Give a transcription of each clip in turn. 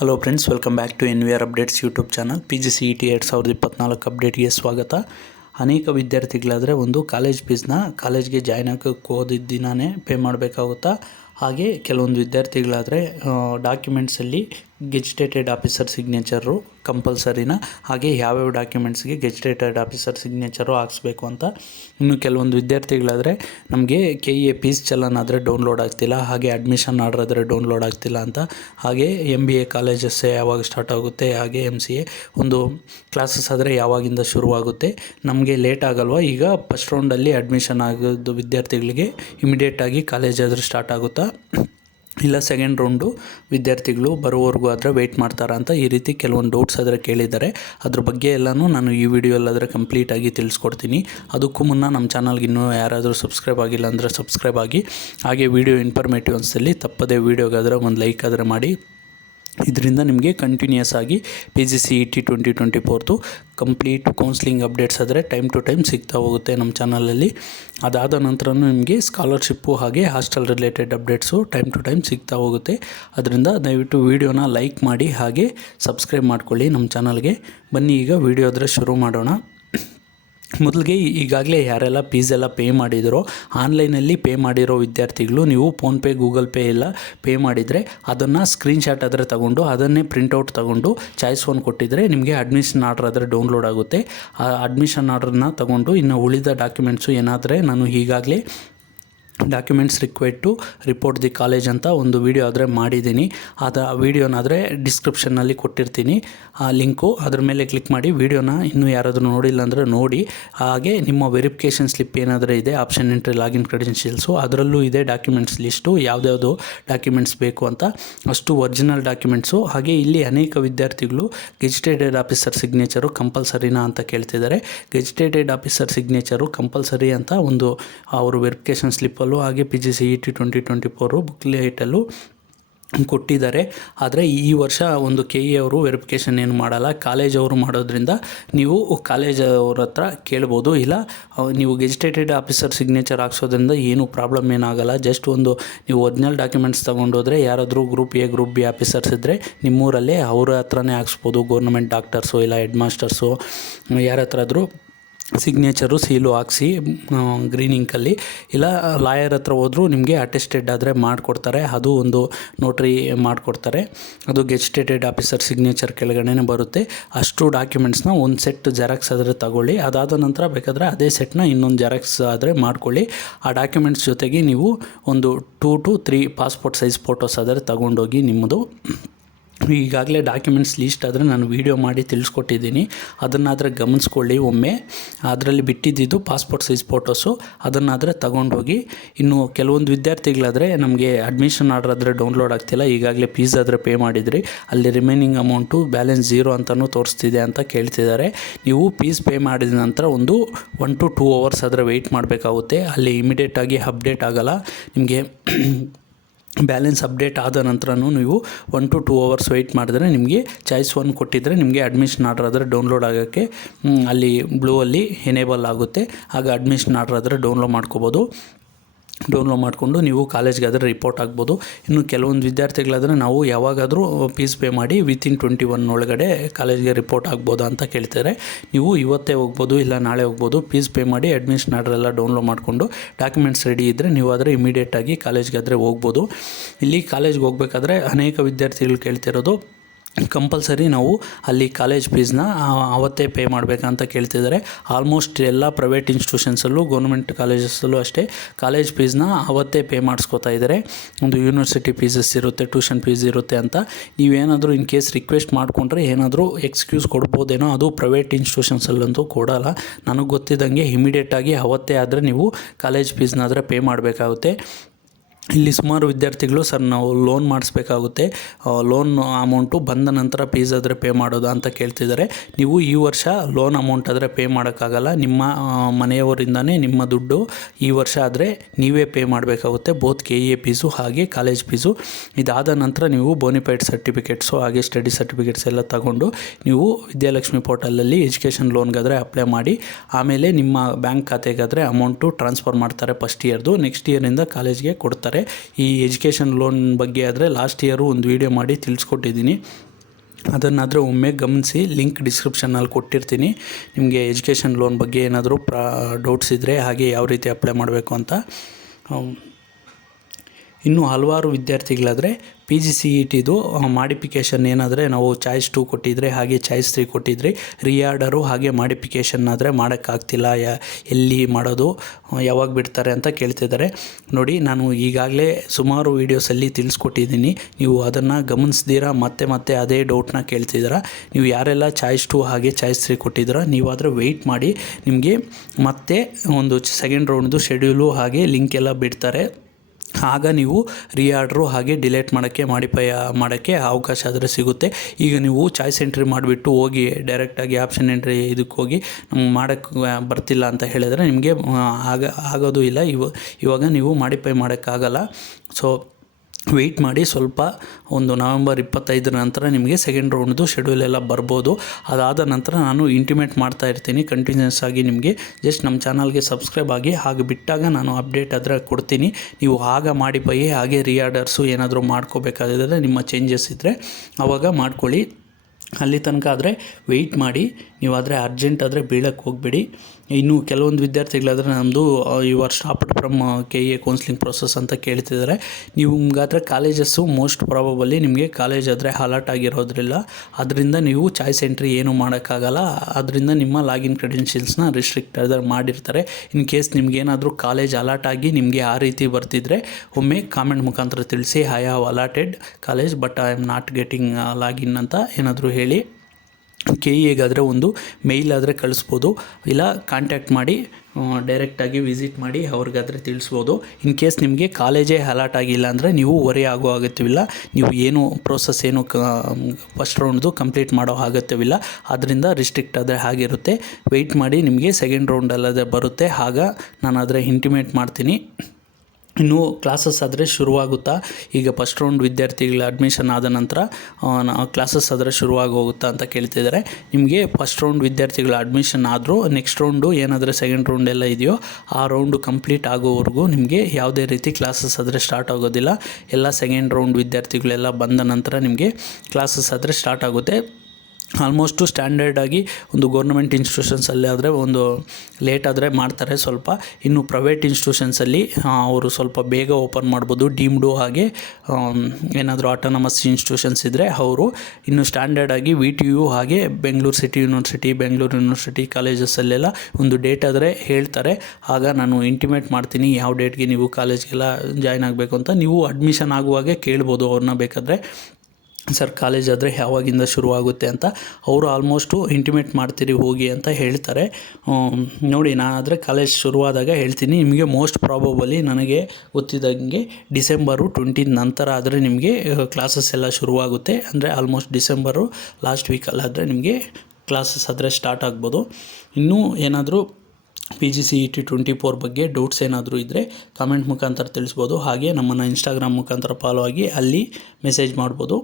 Hello friends, welcome back to NVR updates YouTube channel. PGCET 2024 ಅಪ್ಡೇಟ್ಗೆ ಸ್ವಾಗತ. ಅನೇಕ ವಿದ್ಯಾರ್ಥಿಗಳಾದರೆ ಒಂದು ಕಾಲೇಜ್ ಫೀಸ್ನ ಕಾಲೇಜ್ಗೆ ಜಾಯ್ನ್ ಆಗೋಕ್ಕೆ ಹೋದಿದ್ದ ದಿನವೇ ಪೇ ಮಾಡಬೇಕಾಗುತ್ತಾ. ಹಾಗೆ ಕೆಲವೊಂದು ವಿದ್ಯಾರ್ಥಿಗಳಾದರೆ ಡಾಕ್ಯುಮೆಂಟ್ಸಲ್ಲಿ ಗೆಜಿಟೇಟೆಡ್ ಆಫೀಸರ್ ಸಿಗ್ನೇಚರು ಕಂಪಲ್ಸರಿನ, ಹಾಗೆ ಯಾವ್ಯಾವ ಡಾಕ್ಯುಮೆಂಟ್ಸ್ಗೆ ಗೆಜಿಟೇಟೆಡ್ ಆಫೀಸರ್ ಸಿಗ್ನೇಚರು ಹಾಕ್ಸ್ಬೇಕು ಅಂತ. ಇನ್ನು ಕೆಲವೊಂದು ವಿದ್ಯಾರ್ಥಿಗಳಾದರೆ ನಮಗೆ KEA ಫೀಸ್ ಚಲನ್ ಆದರೆ ಡೌನ್ಲೋಡ್ ಆಗ್ತಿಲ್ಲ, ಹಾಗೆ ಅಡ್ಮಿಷನ್ ಆರ್ಡರ್ ಆದರೆ ಡೌನ್ಲೋಡ್ ಆಗ್ತಿಲ್ಲ ಅಂತ. ಹಾಗೆ MBA ಕಾಲೇಜಸ್ ಯಾವಾಗ ಸ್ಟಾರ್ಟ್ ಆಗುತ್ತೆ, ಹಾಗೆ MCA ಒಂದು ಕ್ಲಾಸಸ್ ಆದರೆ ಯಾವಾಗಿಂದ ಶುರುವಾಗುತ್ತೆ, ನಮಗೆ ಲೇಟ್ ಆಗಲ್ವಾ? ಈಗ ಫಸ್ಟ್ ರೌಂಡಲ್ಲಿ ಅಡ್ಮಿಷನ್ ಆಗೋದು ವಿದ್ಯಾರ್ಥಿಗಳಿಗೆ ಇಮಿಡಿಯೇಟಾಗಿ ಕಾಲೇಜ್ ಆದರೆ ಸ್ಟಾರ್ಟ್ ಆಗುತ್ತಾ, ಇಲ್ಲ ಸೆಕೆಂಡ್ ರೌಂಡು ವಿದ್ಯಾರ್ಥಿಗಳು ಬರುವವರೆಗೂ ಆದರೆ ವೆಯ್ಟ್ ಮಾಡ್ತಾರಾ ಅಂತ ಈ ರೀತಿ ಕೆಲವೊಂದು ಡೌಟ್ಸ್ ಆದರೆ ಕೇಳಿದ್ದಾರೆ. ಅದ್ರ ಬಗ್ಗೆ ಎಲ್ಲನೂ ನಾನು ಈ ವಿಡಿಯೋಲ್ಲಾದರೆ ಕಂಪ್ಲೀಟಾಗಿ ತಿಳಿಸ್ಕೊಡ್ತೀನಿ. ಅದಕ್ಕೂ ಮುನ್ನ ನಮ್ಮ ಚಾನಲ್ಗೆ ಇನ್ನೂ ಯಾರಾದರೂ ಸಬ್ಸ್ಕ್ರೈಬ್ ಆಗಿಲ್ಲ ಅಂದರೆ ಸಬ್ಸ್ಕ್ರೈಬ್ ಆಗಿ, ಹಾಗೆ ವಿಡಿಯೋ ಇನ್ಫಾರ್ಮೇಟಿವ್ ಅನಿಸಲ್ಲಿ ತಪ್ಪದೇ ವೀಡಿಯೋಗಾದರೆ ಒಂದು ಲೈಕ್ ಆದರೆ ಮಾಡಿ. ಇದರಿಂದ ನಿಮಗೆ ಕಂಟಿನ್ಯೂಸ್ ಆಗಿ PGCET 2024 ಕಂಪ್ಲೀಟ್ ಕೌನ್ಸ್ಲಿಂಗ್ ಅಪ್ಡೇಟ್ಸ್ ಆದರೆ ಟೈಮ್ ಟು ಟೈಮ್ ಸಿಗ್ತಾ ಹೋಗುತ್ತೆ ನಮ್ಮ ಚಾನಲಲ್ಲಿ. ಅದಾದ ನಂತರ ನಿಮಗೆ ಸ್ಕಾಲರ್ಶಿಪ್ಪು ಹಾಗೆ hostel related updates time to time ಸಿಗ್ತಾ ಹೋಗುತ್ತೆ. ಅದರಿಂದ ದಯವಿಟ್ಟು ವೀಡಿಯೋನ ಲೈಕ್ ಮಾಡಿ ಹಾಗೆ ಸಬ್ಸ್ಕ್ರೈಬ್ ಮಾಡ್ಕೊಳ್ಳಿ ನಮ್ಮ ಚಾನಲ್ಗೆ. ಬನ್ನಿ ಈಗ ವೀಡಿಯೋ ಆದರೆ ಶುರು ಮಾಡೋಣ. ಮೊದಲಿಗೆ ಈಗಾಗಲೇ ಯಾರೆಲ್ಲ ಫೀಸೆಲ್ಲ ಪೇ ಮಾಡಿದರೋ, ಆನ್ಲೈನಲ್ಲಿ ಪೇ ಮಾಡಿರೋ ವಿದ್ಯಾರ್ಥಿಗಳು ನೀವು ಫೋನ್ಪೇ ಗೂಗಲ್ ಪೇ ಎಲ್ಲ ಪೇ ಮಾಡಿದರೆ ಅದನ್ನು ಸ್ಕ್ರೀನ್ಶಾಟ್ ಆದರೆ ತಗೊಂಡು ಅದನ್ನೇ ಪ್ರಿಂಟೌಟ್ ತಗೊಂಡು ಚಾಯ್ಸ್ 1 ಕೊಟ್ಟಿದ್ದರೆ ನಿಮಗೆ ಅಡ್ಮಿಷನ್ ಆರ್ಡರ್ ಆದರೆ ಡೌನ್ಲೋಡ್ ಆಗುತ್ತೆ. ಆ ಅಡ್ಮಿಷನ್ ಆರ್ಡ್ರನ್ನ ತಗೊಂಡು ಇನ್ನು ಉಳಿದ ಡಾಕ್ಯುಮೆಂಟ್ಸು ಏನಾದರೆ ನಾನು ಈಗಾಗಲೇ documents required to report the college ಅಂತ ಒಂದು ವಿಡಿಯೋ ಆದರೆ ಮಾಡಿದ್ದೀನಿ. ಅದು ವಿಡಿಯೋನಾದರೆ ಡಿಸ್ಕ್ರಿಪ್ಷನ್ನಲ್ಲಿ ಕೊಟ್ಟಿರ್ತೀನಿ ಆ ಲಿಂಕು, ಅದ್ರ ಮೇಲೆ ಕ್ಲಿಕ್ ಮಾಡಿ ವಿಡಿಯೋನ ಇನ್ನೂ ಯಾರಾದರೂ ನೋಡಿಲ್ಲ ಅಂದರೆ ನೋಡಿ. ಹಾಗೆ ನಿಮ್ಮ ವೆರಿಫಿಕೇಷನ್ ಸ್ಲಿಪ್ ಏನಾದರೂ ಇದೆ, ಆಪ್ಷನ್ ಎಂಟ್ರಿ ಲಾಗಿನ್ ಕ್ರೆಡೆನ್ಷಿಯಲ್ಸು, ಅದರಲ್ಲೂ ಇದೆ ಡಾಕ್ಯುಮೆಂಟ್ಸ್ ಲಿಸ್ಟು, ಯಾವುದ್ಯಾವುದು ಡಾಕ್ಯುಮೆಂಟ್ಸ್ ಬೇಕು ಅಂತ, ಅಷ್ಟು ಒರಿಜಿನಲ್ ಡಾಕ್ಯುಮೆಂಟ್ಸು. ಹಾಗೆ ಇಲ್ಲಿ ಅನೇಕ ವಿದ್ಯಾರ್ಥಿಗಳು ಗೆಜಿಟೇಟೆಡ್ ಆಫೀಸರ್ ಸಿಗ್ನೇಚರು ಕಂಪಲ್ಸರಿನಾ ಅಂತ ಕೇಳ್ತಿದ್ದಾರೆ. ಗೆಜಿಟೇಟೆಡ್ ಆಫೀಸರ್ ಸಿಗ್ನೇಚರು ಕಂಪಲ್ಸರಿ ಅಂತ ಒಂದು ಅವರು ವೆರಿಫಿಕೇಷನ್ ಸ್ಲಿಪ್ಪಲ್ಲೂ ಹಾಗೆ PGCET 2024 ಬುಕ್ಲೆಟಲ್ಲೂ ಕೊಟ್ಟಿದ್ದಾರೆ. ಆದರೆ ಈ ವರ್ಷ ಒಂದು KE ಅವರು ವೆರಿಫಿಕೇಷನ್ ಏನು ಮಾಡಲ್ಲ, ಕಾಲೇಜವರು ಮಾಡೋದ್ರಿಂದ ನೀವು ಕಾಲೇಜ್ ಅವ್ರ ಹತ್ರ ಕೇಳ್ಬೋದು. ಇಲ್ಲ ನೀವು ಗೆಜಿಟೇಟೆಡ್ ಆಫೀಸರ್ ಸಿಗ್ನೇಚರ್ ಹಾಕ್ಸೋದ್ರಿಂದ ಏನು ಪ್ರಾಬ್ಲಮ್ ಏನಾಗಲ್ಲ. ಜಸ್ಟ್ ಒಂದು ನೀವು ಒರಿಜಿನಲ್ ಡಾಕ್ಯುಮೆಂಟ್ಸ್ ತೊಗೊಂಡೋದ್ರೆ ಯಾರಾದರೂ group A group B officers ಇದ್ದರೆ ನಿಮ್ಮೂರಲ್ಲೇ ಅವ್ರ ಹತ್ರನೇ ಹಾಕ್ಸ್ಬೋದು. ಗೌರ್ಮೆಂಟ್ ಡಾಕ್ಟರ್ಸು ಇಲ್ಲ ಹೆಡ್ ಮಾಸ್ಟರ್ಸು ಯಾರ ಹತ್ರ ಆದರೂ ಸಿಗ್ನೇಚರು ಸೀಲು ಹಾಕ್ಸಿ ಗ್ರೀನ್ ಇಂಕಲ್ಲಿ, ಇಲ್ಲ ಲಾಯರ್ ಹತ್ರ ಹೋದರೂ ನಿಮಗೆ ಅಟೆಸ್ಟೆಡ್ ಆದರೆ ಮಾಡಿಕೊಡ್ತಾರೆ. ಅದು ಒಂದು ನೋಟ್ರಿ ಮಾಡಿಕೊಡ್ತಾರೆ. ಅದು ಗೆಜಿಟೇಟೆಡ್ ಆಫೀಸರ್ ಸಿಗ್ನೇಚರ್ ಕೆಳಗಡೆ ಬರುತ್ತೆ. ಅಷ್ಟು ಡಾಕ್ಯುಮೆಂಟ್ಸ್ನ ಒಂದು ಸೆಟ್ ಜೆರಾಕ್ಸ್ ಆದರೆ ತಗೊಳ್ಳಿ. ಅದಾದ ನಂತರ ಬೇಕಾದರೆ ಅದೇ ಸೆಟ್ನ ಇನ್ನೊಂದು ಜೆರಾಕ್ಸ್ ಆದರೆ ಮಾಡ್ಕೊಳ್ಳಿ. ಆ ಡಾಕ್ಯುಮೆಂಟ್ಸ್ ಜೊತೆಗೆ ನೀವು ಒಂದು 2 to 3 ಪಾಸ್ಪೋರ್ಟ್ ಸೈಜ್ ಫೋಟೋಸ್ ಆದರೆ ತಗೊಂಡೋಗಿ ನಿಮ್ಮದು. ಈಗಾಗಲೇ ಡಾಕ್ಯುಮೆಂಟ್ಸ್ ಲೀಸ್ಟ್ ಆದರೆ ನಾನು ವೀಡಿಯೋ ಮಾಡಿ ತಿಳಿಸ್ಕೊಟ್ಟಿದ್ದೀನಿ, ಅದನ್ನಾದರೆ ಗಮನಿಸ್ಕೊಳ್ಳಿ ಒಮ್ಮೆ. ಅದರಲ್ಲಿ ಬಿಟ್ಟಿದ್ದು ಪಾಸ್ಪೋರ್ಟ್ ಸೈಜ್ ಫೋಟೋಸು, ಅದನ್ನಾದರೆ ತಗೊಂಡೋಗಿ. ಇನ್ನು ಕೆಲವೊಂದು ವಿದ್ಯಾರ್ಥಿಗಳಾದರೆ ನಮಗೆ ಅಡ್ಮಿಷನ್ ಆರ್ಡರ್ ಆದರೆ ಡೌನ್ಲೋಡ್ ಆಗ್ತಿಲ್ಲ, ಈಗಾಗಲೇ ಫೀಸ್ ಆದರೆ ಪೇ ಮಾಡಿದ್ರಿ, ಅಲ್ಲಿ ರಿಮೈನಿಂಗ್ ಅಮೌಂಟು ಬ್ಯಾಲೆನ್ಸ್ 0 ಅಂತಲೂ ತೋರಿಸ್ತಿದೆ ಅಂತ ಕೇಳ್ತಿದ್ದಾರೆ. ನೀವು ಫೀಸ್ ಪೇ ಮಾಡಿದ ನಂತರ ಒಂದು 1 to 2 hours ಆದರೆ ವೆಯ್ಟ್ ಮಾಡಬೇಕಾಗುತ್ತೆ. ಅಲ್ಲಿ ಇಮಿಡಿಯೇಟಾಗಿ ಅಪ್ಡೇಟ್ ಆಗೋಲ್ಲ ನಿಮಗೆ. ಬ್ಯಾಲೆನ್ಸ್ ಅಪ್ಡೇಟ್ ಆದ ನಂತರನೂ ನೀವು 1 to 2 hours ವೆಯ್ಟ್ ಮಾಡಿದ್ರೆ ನಿಮಗೆ ಚಾಯ್ಸ್ 1 ಕೊಟ್ಟಿದ್ದರೆ ನಿಮಗೆ ಅಡ್ಮಿಷನ್ ಆರ್ಡರ್ ಆದರೆ ಡೌನ್ಲೋಡ್ ಆಗೋಕ್ಕೆ ಅಲ್ಲಿ ಬ್ಲೂ ಅಲ್ಲಿ ಎನೇಬಲ್ ಆಗುತ್ತೆ. ಆಗ ಅಡ್ಮಿಷನ್ ಆರ್ಡರ್ ಆದರೆ ಡೌನ್ಲೋಡ್ ಮಾಡ್ಕೋಬೋದು. ಡೌನ್ಲೋಡ್ ಮಾಡಿಕೊಂಡು ನೀವು ಕಾಲೇಜ್ಗಾದರೆ ರಿಪೋರ್ಟ್ ಆಗ್ಬೋದು. ಇನ್ನು ಕೆಲವೊಂದು ವಿದ್ಯಾರ್ಥಿಗಳಾದರೆ ನಾವು ಯಾವಾಗಾದರೂ ಫೀಸ್ ಪೇ ಮಾಡಿ ವಿತಿನ್ 21 ಒಳಗಡೆ ಕಾಲೇಜ್ಗೆ ರಿಪೋರ್ಟ್ ಆಗ್ಬೋದಾ ಅಂತ ಕೇಳ್ತಾರೆ. ನೀವು ಇವತ್ತೇ ಹೋಗ್ಬೋದು, ಇಲ್ಲ ನಾಳೆ ಹೋಗ್ಬೋದು. ಫೀಸ್ ಪೇ ಮಾಡಿ ಅಡ್ಮಿಷನ್ ಆರ್ಡರ್ ಎಲ್ಲ ಡೌನ್ಲೋಡ್ ಮಾಡಿಕೊಂಡು ಡಾಕ್ಯುಮೆಂಟ್ಸ್ ರೆಡಿ ಇದ್ದರೆ ನೀವು ಆದರೆ ಇಮಿಡಿಯೇಟಾಗಿ ಕಾಲೇಜ್ಗಾದರೆ ಹೋಗ್ಬೋದು. ಇಲ್ಲಿ ಕಾಲೇಜ್ಗೆ ಹೋಗ್ಬೇಕಾದ್ರೆ ಅನೇಕ ವಿದ್ಯಾರ್ಥಿಗಳು ಕೇಳ್ತಿರೋದು ಕಂಪಲ್ಸರಿ ನಾವು ಅಲ್ಲಿ ಕಾಲೇಜ್ ಫೀಸ್ನ ಅವತ್ತೇ ಪೇ ಮಾಡಬೇಕಂತ ಕೇಳ್ತಿದ್ದಾರೆ. ಆಲ್ಮೋಸ್ಟ್ ಎಲ್ಲ ಪ್ರೈವೇಟ್ ಇನ್ಸ್ಟಿಟ್ಯೂಷನ್ಸಲ್ಲೂ ಗೌರ್ಮೆಂಟ್ ಕಾಲೇಜಸ್ಸಲ್ಲೂ ಅಷ್ಟೇ ಕಾಲೇಜ್ ಫೀಸ್ನ ಅವತ್ತೇ ಪೇ ಮಾಡಿಸ್ಕೋತಾ ಇದ್ದಾರೆ. ಒಂದು ಯೂನಿವರ್ಸಿಟಿ ಫೀಸಸ್ ಇರುತ್ತೆ, ಟ್ಯೂಷನ್ ಫೀಸ್ ಇರುತ್ತೆ ಅಂತ. ನೀವೇನಾದರೂ ಇನ್ ಕೇಸ್ ರಿಕ್ವೆಸ್ಟ್ ಮಾಡಿಕೊಂಡ್ರೆ ಏನಾದರೂ ಎಕ್ಸ್ಕ್ಯೂಸ್ ಕೊಡ್ಬೋದೇನೋ, ಅದು ಪ್ರೈವೇಟ್ ಇನ್ಸ್ಟಿಟ್ಯೂಷನ್ಸಲ್ಲಂತೂ ಕೊಡೋಲ್ಲ. ನನಗೆ ಗೊತ್ತಿದ್ದಂಗೆ ಇಮಿಡಿಯೇಟಾಗಿ ಅವತ್ತೇ ಆದರೆ ನೀವು ಕಾಲೇಜ್ ಫೀಸ್ನಾದರೆ ಪೇ ಮಾಡಬೇಕಾಗುತ್ತೆ. ಇಲ್ಲಿ ಸುಮಾರು ವಿದ್ಯಾರ್ಥಿಗಳು ಸರ್ ನಾವು ಲೋನ್ ಮಾಡಿಸ್ಬೇಕಾಗುತ್ತೆ, ಲೋನ್ ಅಮೌಂಟು ಬಂದ ನಂತರ ಫೀಸ್ ಆದರೆ ಪೇ ಮಾಡೋದಾ ಅಂತ ಕೇಳ್ತಿದ್ದಾರೆ. ನೀವು ಈ ವರ್ಷ ಲೋನ್ ಅಮೌಂಟ್ ಆದರೆ ಪೇ ಮಾಡೋಕ್ಕಾಗಲ್ಲ, ನಿಮ್ಮ ಮನೆಯವರಿಂದನೇ ನಿಮ್ಮ ದುಡ್ಡು ಈ ವರ್ಷ ಆದರೆ ನೀವೇ ಪೇ ಮಾಡಬೇಕಾಗುತ್ತೆ, ಬೋತ್ KEA ಫೀಸು ಹಾಗೆ ಕಾಲೇಜ್ ಫೀಸು. ಇದಾದ ನಂತರ ನೀವು ಬೋನಿಫೈಡ್ ಸರ್ಟಿಫಿಕೇಟ್ಸು ಹಾಗೆ ಸ್ಟಡಿ ಸರ್ಟಿಫಿಕೇಟ್ಸ್ ಎಲ್ಲ ತಗೊಂಡು ನೀವು ವಿದ್ಯಾಲಕ್ಷ್ಮಿ ಪೋರ್ಟಲಲ್ಲಿ ಎಜುಕೇಷನ್ ಲೋನ್ಗಾದರೆ ಅಪ್ಲೈ ಮಾಡಿ. ಆಮೇಲೆ ನಿಮ್ಮ ಬ್ಯಾಂಕ್ ಖಾತೆಗಾದರೆ ಅಮೌಂಟು ಟ್ರಾನ್ಸ್ಫರ್ ಮಾಡ್ತಾರೆ ಫಸ್ಟ್ ಇಯರ್ದು. ನೆಕ್ಸ್ಟ್ ಇಯರಿಂದ ಕಾಲೇಜ್ಗೆ ಕೊಡ್ತಾರೆ. ಕೇಳ್ತಿದ್ದಾರೆ. ಈ ಎಜುಕೇಷನ್ ಲೋನ್ ಬಗ್ಗೆ ಆದರೆ ಲಾಸ್ಟ್ ಇಯರು ಒಂದು ವೀಡಿಯೋ ಮಾಡಿ ತಿಳಿಸ್ಕೊಟ್ಟಿದ್ದೀನಿ. ಅದನ್ನಾದರೆ ಒಮ್ಮೆ ಗಮನಿಸಿ, ಲಿಂಕ್ ಡಿಸ್ಕ್ರಿಪ್ಷನ್ನಲ್ಲಿ ಕೊಟ್ಟಿರ್ತೀನಿ. ನಿಮಗೆ ಎಜುಕೇಷನ್ ಲೋನ್ ಬಗ್ಗೆ ಏನಾದರೂ ಡೌಟ್ಸ್ ಇದ್ದರೆ, ಹಾಗೆ ಯಾವ ರೀತಿ ಅಪ್ಲೈ ಮಾಡಬೇಕು ಅಂತ. ಇನ್ನು ಹಲವಾರು ವಿದ್ಯಾರ್ಥಿಗಳಾದರೆ PGCETದು ಮಾಡಿಫಿಕೇಷನ್ ಏನಾದರೆ ನಾವು ಚಾಯ್ಸ್ 2 ಕೊಟ್ಟಿದ್ರೆ, ಹಾಗೆ ಚಾಯ್ಸ್ 3 ಕೊಟ್ಟಿದ್ರಿ, ರಿಆರ್ಡರು ಹಾಗೆ ಮಾಡಿಫಿಕೇಷನ್ ಆದರೆ ಮಾಡೋಕ್ಕಾಗ್ತಿಲ್ಲ, ಎಲ್ಲಿ ಮಾಡೋದು, ಯಾವಾಗ ಬಿಡ್ತಾರೆ ಅಂತ ಕೇಳ್ತಿದ್ದಾರೆ. ನೋಡಿ, ನಾನು ಈಗಾಗಲೇ ಸುಮಾರು ವೀಡಿಯೋಸಲ್ಲಿ ತಿಳಿಸ್ಕೊಟ್ಟಿದ್ದೀನಿ. ನೀವು ಅದನ್ನು ಗಮನಿಸ್ದಿರ ಮತ್ತೆ ಅದೇ ಡೌಟ್ನ ಕೇಳ್ತಿದ್ದೀರಾ. ನೀವು ಯಾರೆಲ್ಲ ಚಾಯ್ಸ್ 2 ಹಾಗೆ ಚಾಯ್ಸ್ 3 ಕೊಟ್ಟಿದ್ದೀರಾ, ನೀವಾದರೆ ವೆಯ್ಟ್ ಮಾಡಿ. ನಿಮಗೆ ಮತ್ತೆ ಒಂದು ಸೆಕೆಂಡ್ ರೌಂಡ್ದು ಶೆಡ್ಯೂಲು ಹಾಗೆ ಲಿಂಕ್ ಎಲ್ಲ ಬಿಡ್ತಾರೆ. ಆಗ ನೀವು ರಿಆರ್ಡ್ರು ಹಾಗೆ ಡಿಲೇಟ್ ಮಾಡೋಕ್ಕೆ, ಮಾಡಿಫೈ ಮಾಡೋಕ್ಕೆ ಅವಕಾಶ ಆದರೆ ಸಿಗುತ್ತೆ. ಈಗ ನೀವು ಚಾಯ್ಸ್ ಎಂಟ್ರಿ ಮಾಡಿಬಿಟ್ಟು ಹೋಗಿ ಡೈರೆಕ್ಟಾಗಿ ಆಪ್ಷನ್ ಎಂಟ್ರಿ ಇದಕ್ಕೆ ಹೋಗಿ ನಮ್ಗೆ ಮಾಡೋಕ್ಕೆ ಬರ್ತಿಲ್ಲ ಅಂತ ಹೇಳಿದರೆ ನಿಮಗೆ ಆಗೋದು ಇಲ್ಲ. ಇವಾಗ ನೀವು ಮಾಡಿಫೈ ಮಾಡೋಕ್ಕಾಗಲ್ಲ. ಸೊ ವೆಯ್ಟ್ ಮಾಡಿ ಸ್ವಲ್ಪ. ಒಂದು ನವೆಂಬರ್ 25 ನಂತರ ನಿಮಗೆ ಸೆಕೆಂಡ್ ರೌಂಡ್ದು ಶೆಡ್ಯೂಲ್ ಎಲ್ಲ ಬರ್ಬೋದು. ಅದಾದ ನಂತರ ನಾನು ಇಂಟಿಮೇಟ್ ಮಾಡ್ತಾ ಇರ್ತೀನಿ ಕಂಟಿನ್ಯೂಸ್ ಆಗಿ. ನಿಮಗೆ ಜಸ್ಟ್ ನಮ್ಮ ಚಾನಲ್ಗೆ ಸಬ್ಸ್ಕ್ರೈಬ್ ಆಗಿ, ಹಾಗೆ ಬಿಟ್ಟಾಗ ನಾನು ಅಪ್ಡೇಟ್ ಆದರೆ ಕೊಡ್ತೀನಿ. ನೀವು ಆಗ ಮಾಡಿಫೈ ಹಾಗೆ ರಿಆರ್ಡರ್ಸು ಏನಾದರೂ ಮಾಡ್ಕೋಬೇಕಾದ್ರೆ, ನಿಮ್ಮ ಚೇಂಜಸ್ ಇದ್ದರೆ ಆವಾಗ ಮಾಡ್ಕೊಳ್ಳಿ. ಅಲ್ಲಿ ತನಕ ಆದರೆ ವೆಯ್ಟ್ ಮಾಡಿ. ನೀವಾದರೆ ಅರ್ಜೆಂಟ್ ಆದರೆ ಬೀಳಕ್ಕೆ ಹೋಗಬೇಡಿ. ಇನ್ನು ಕೆಲವೊಂದು ವಿದ್ಯಾರ್ಥಿಗಳಾದರೆ ನಮ್ಮದು you are stopped from KA counselling process ಅಂತ ಕೇಳ್ತಿದ್ದಾರೆ. ನಿಮ್ಗಾದರೆ ಕಾಲೇಜಸ್ಸು ಮೋಸ್ಟ್ ಪ್ರಾಬಬಲಿ ನಿಮಗೆ ಕಾಲೇಜ್ ಆದರೆ ಅಲಾಟ್ ಆಗಿರೋದ್ರಿಲ್ಲ, ಅದರಿಂದ ನೀವು ಚಾಯ್ಸ್ ಎಂಟ್ರಿ ಏನೂ ಮಾಡೋಕ್ಕಾಗಲ್ಲ. ಅದರಿಂದ ನಿಮ್ಮ ಲಾಗಿನ್ ಕ್ರೆಡೆನ್ಷಿಯಲ್ಸ್ನ ರಿಸ್ಟ್ರಿಕ್ಟ್ ಮಾಡಿರ್ತಾರೆ. ಇನ್ ಕೇಸ್ ನಿಮಗೇನಾದರೂ ಕಾಲೇಜ್ ಅಲಾಟ್ ಆಗಿ ನಿಮಗೆ ಆ ರೀತಿ ಬರ್ತಿದ್ರೆ ಒಮ್ಮೆ ಕಾಮೆಂಟ್ ಮುಖಾಂತರ ತಿಳಿಸಿ, I have allotted college but I am not getting login ಅಂತ ಏನಾದರೂ ಹೇಳಿ. KEಗಾದರೆ ಒಂದು ಮೇಲ್ ಆದರೆ ಕಳಿಸ್ಬೋದು, ಇಲ್ಲ ಕಾಂಟ್ಯಾಕ್ಟ್ ಮಾಡಿ ಡೈರೆಕ್ಟಾಗಿ ವಿಸಿಟ್ ಮಾಡಿ ಅವ್ರಿಗಾದರೆ ತಿಳಿಸ್ಬೋದು. ಇನ್ ಕೇಸ್ ನಿಮಗೆ ಕಾಲೇಜೇ ಅಲಾಟ್ ಆಗಿಲ್ಲ ಅಂದರೆ ನೀವು ವರಿ ಆಗೋ ಅಗತ್ಯವಿಲ್ಲ. ನೀವು ಏನು ಪ್ರೋಸೆಸ್ ಏನು ಫಸ್ಟ್ ರೌಂಡ್ದು ಕಂಪ್ಲೀಟ್ ಮಾಡೋ ಅಗತ್ಯವಿಲ್ಲ. ಅದರಿಂದ ರಿಸ್ಟ್ರಿಕ್ಟ್ ಆದರೆ ಆಗಿರುತ್ತೆ. ವೆಯ್ಟ್ ಮಾಡಿ, ನಿಮಗೆ ಸೆಕೆಂಡ್ ರೌಂಡಲ್ಲದೆ ಬರುತ್ತೆ. ಆಗ ನಾನಾದರೆ ಇಂಟಿಮೇಟ್ ಮಾಡ್ತೀನಿ. ಇನ್ನು ಕ್ಲಾಸಸ್ ಆದರೆ ಶುರುವಾಗುತ್ತಾ, ಈಗ ಫಸ್ಟ್ ರೌಂಡ್ ವಿದ್ಯಾರ್ಥಿಗಳ ಅಡ್ಮಿಷನ್ ಆದ ನಂತರ ಕ್ಲಾಸಸ್ ಆದರೆ ಶುರುವಾಗಿ ಹೋಗುತ್ತಾ ಅಂತ ಕೇಳ್ತಿದ್ದಾರೆ. ನಿಮಗೆ ಫಸ್ಟ್ ರೌಂಡ್ ವಿದ್ಯಾರ್ಥಿಗಳ ಅಡ್ಮಿಷನ್ ಆದರೂ ನೆಕ್ಸ್ಟ್ ರೌಂಡು ಏನಾದರೆ ಸೆಕೆಂಡ್ ರೌಂಡ್ ಎಲ್ಲ ಇದೆಯೋ ಆ ರೌಂಡು ಕಂಪ್ಲೀಟ್ ಆಗೋವರೆಗೂ ನಿಮಗೆ ಯಾವುದೇ ರೀತಿ ಕ್ಲಾಸಸ್ ಆದರೆ ಸ್ಟಾರ್ಟ್ ಆಗೋದಿಲ್ಲ. ಎಲ್ಲ ಸೆಕೆಂಡ್ ರೌಂಡ್ ವಿದ್ಯಾರ್ಥಿಗಳೆಲ್ಲ ಬಂದ ನಂತರ ನಿಮಗೆ ಕ್ಲಾಸಸ್ ಆದರೆ ಸ್ಟಾರ್ಟ್ ಆಗುತ್ತೆ. ಆಲ್ಮೋಸ್ಟು ಸ್ಟ್ಯಾಂಡರ್ಡಾಗಿ ಒಂದು ಗೌರ್ಮೆಂಟ್ ಇನ್ಸ್ಟಿಟ್ಯೂಷನ್ಸಲ್ಲಿ ಆದರೆ ಒಂದು ಲೇಟ್ ಆದರೆ ಮಾಡ್ತಾರೆ ಸ್ವಲ್ಪ. ಇನ್ನು ಪ್ರೈವೇಟ್ ಇನ್ಸ್ಟಿಟ್ಯೂಷನ್ಸಲ್ಲಿ ಅವರು ಸ್ವಲ್ಪ ಬೇಗ ಓಪನ್ ಮಾಡ್ಬೋದು. ಡೀಮ್ಡು ಹಾಗೆ ಏನಾದರೂ ಆಟೋನಮಸ್ ಇನ್ಸ್ಟಿಟ್ಯೂಷನ್ಸ್ ಇದ್ದರೆ ಅವರು ಇನ್ನು ಸ್ಟ್ಯಾಂಡರ್ಡಾಗಿ VTU ಹಾಗೆ Bengaluru city university, Bengaluru university ಕಾಲೇಜಸ್ಸಲ್ಲೆಲ್ಲ ಒಂದು ಡೇಟ್ ಆದರೆ ಹೇಳ್ತಾರೆ. ಆಗ ನಾನು ಇಂಟಿಮೇಟ್ ಮಾಡ್ತೀನಿ ಯಾವ ಡೇಟ್ಗೆ ನೀವು ಕಾಲೇಜ್ಗೆಲ್ಲ ಜಾಯ್ನ್ ಆಗಬೇಕು ಅಂತ. ನೀವು ಅಡ್ಮಿಷನ್ ಆಗುವಾಗೆ ಕೇಳ್ಬೋದು ಅವ್ರನ್ನ ಬೇಕಾದರೆ, ಸರ್ ಕಾಲೇಜ್ ಆದರೆ ಯಾವಾಗಿಂದ ಶುರುವಾಗುತ್ತೆ ಅಂತ. ಅವರು ಆಲ್ಮೋಸ್ಟು ಇಂಟಿಮೇಟ್ ಮಾಡ್ತೀರಿ ಹೋಗಿ ಅಂತ ಹೇಳ್ತಾರೆ. ನೋಡಿ, ನಾನಾದರೆ ಕಾಲೇಜ್ ಶುರುವಾದಾಗ ಹೇಳ್ತೀನಿ. ನಿಮಗೆ ಮೋಸ್ಟ್ ಪ್ರಾಬಬಲಿ ನನಗೆ ಗೊತ್ತಿದ್ದಂಗೆ ಡಿಸೆಂಬರು 20 ನಂತರ ಆದರೆ ನಿಮಗೆ ಕ್ಲಾಸಸ್ ಎಲ್ಲ ಶುರುವಾಗುತ್ತೆ. ಅಂದರೆ ಆಲ್ಮೋಸ್ಟ್ ಡಿಸೆಂಬರು ಲಾಸ್ಟ್ ವೀಕಲ್ಲಾದರೆ ನಿಮಗೆ ಕ್ಲಾಸಸ್ ಆದರೆ ಸ್ಟಾರ್ಟ್ ಆಗ್ಬೋದು. ಇನ್ನೂ ಏನಾದರೂ PGCET 24 ಬಗ್ಗೆ ಡೌಟ್ಸ್ ಏನಾದರೂ ಇದ್ದರೆ ಕಾಮೆಂಟ್ ಮುಖಾಂತರ ತಿಳಿಸ್ಬೋದು. ಹಾಗೆ ನಮ್ಮನ್ನು ಇನ್ಸ್ಟಾಗ್ರಾಮ್ ಮುಖಾಂತರ ಫಾಲೋ ಆಗಿ ಅಲ್ಲಿ ಮೆಸೇಜ್ ಮಾಡ್ಬೋದು.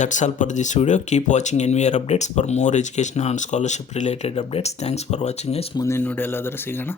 That's all for this video. Keep watching NVR updates for more education and scholarship related updates. Thanks for watching guys. ಮುಂದಿನ ವಿಡಿಯೋ ಎಲ್ಲಾದರೂ ಸಿಗೋಣ.